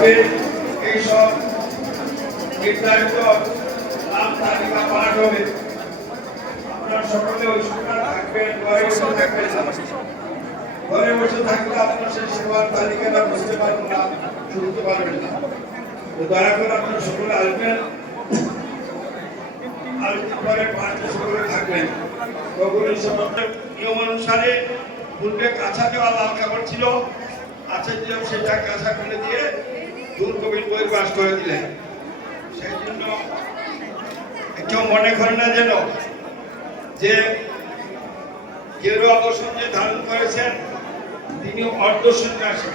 থাকবে এইসব নির্ধারিত নাম তালিকা পাঠ হবে। আপনারা সকলে ওই সময় থাকবেন, ঘরে বসে থাকবেন। ঘরে বসে থাকলে আপনার সেই সেবার তালিকাটা বুঝতে পারবেন না, শুনতে পারবেন না। তো দয়া করে আপনারা সকলে আসবেন, আলোচনা করে পাঁচটা সকলে থাকবেন। তখন এই সমস্ত নিয়ম অনুসারে পূর্বে কাঁচা দেওয়া লাল কাপড় ছিল, কাঁচা দিয়ে সেটা কাঁচা করে দিয়ে দুর্গবীর বহির্বাস করে দিলেন। সেই জন্য কেউ মনে করে না যেন যে গেরুয়া বসন যে ধারণ করেছেন তিনি অর্ধ সন্ন্যাসী,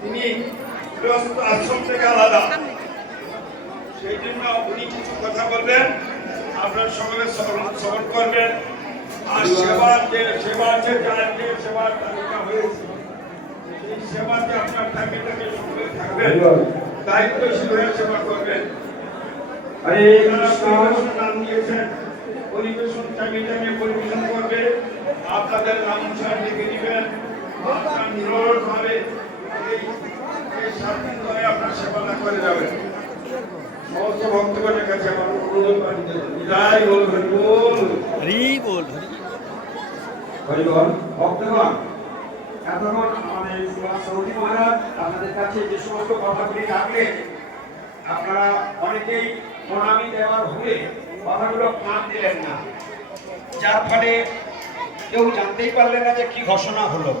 তিনি গৃহস্থ আশ্রম থেকে আলাদা। সেই জন্য উনি কিছু কথা বলবেন, আপনার সকলে শ্রবণ করবেন। আর সেবার যে সেবার তালিকা হয়েছে সেই সেবাতে আপনার ফ্যামিলিটাকে সকলে থাকবেন, দায়িত্বশীল হয়ে সেবা করবেন। নাম দিয়েছেন পরিবেশন টাইমে পরিবেশন করবে, আপনাদের নাম অনুসারে লিখে দিবেন। আপনার নিরলভাবে এই 7 দিন ধরে আপনার সেবাটা করে যাবেন। সমস্ত ভক্তগণের কাছে আমার অনুরোধ জয় বল হরি বল হরি বল হরি বল। ভক্তগণ, এতক্ষণ আমাদের সৌদি মহারাজ আপনাদের কাছে যে সমস্ত কথাগুলি রাখলেন, আপনারা অনেকেই প্রণামী দেওয়ার হলে কথাগুলো কান দিলেন না, যার ফলে কেউ জানতেই পারলেন না যে কি ঘোষণা হলো।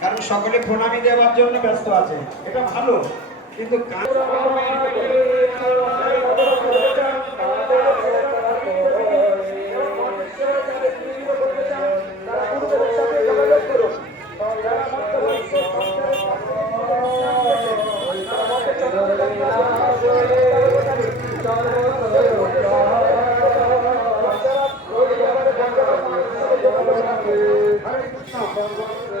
কারণ সকলে প্রণামী দেওয়ার জন্য ব্যস্ত আছে, এটা ভালো, কিন্তু Hare Krishna.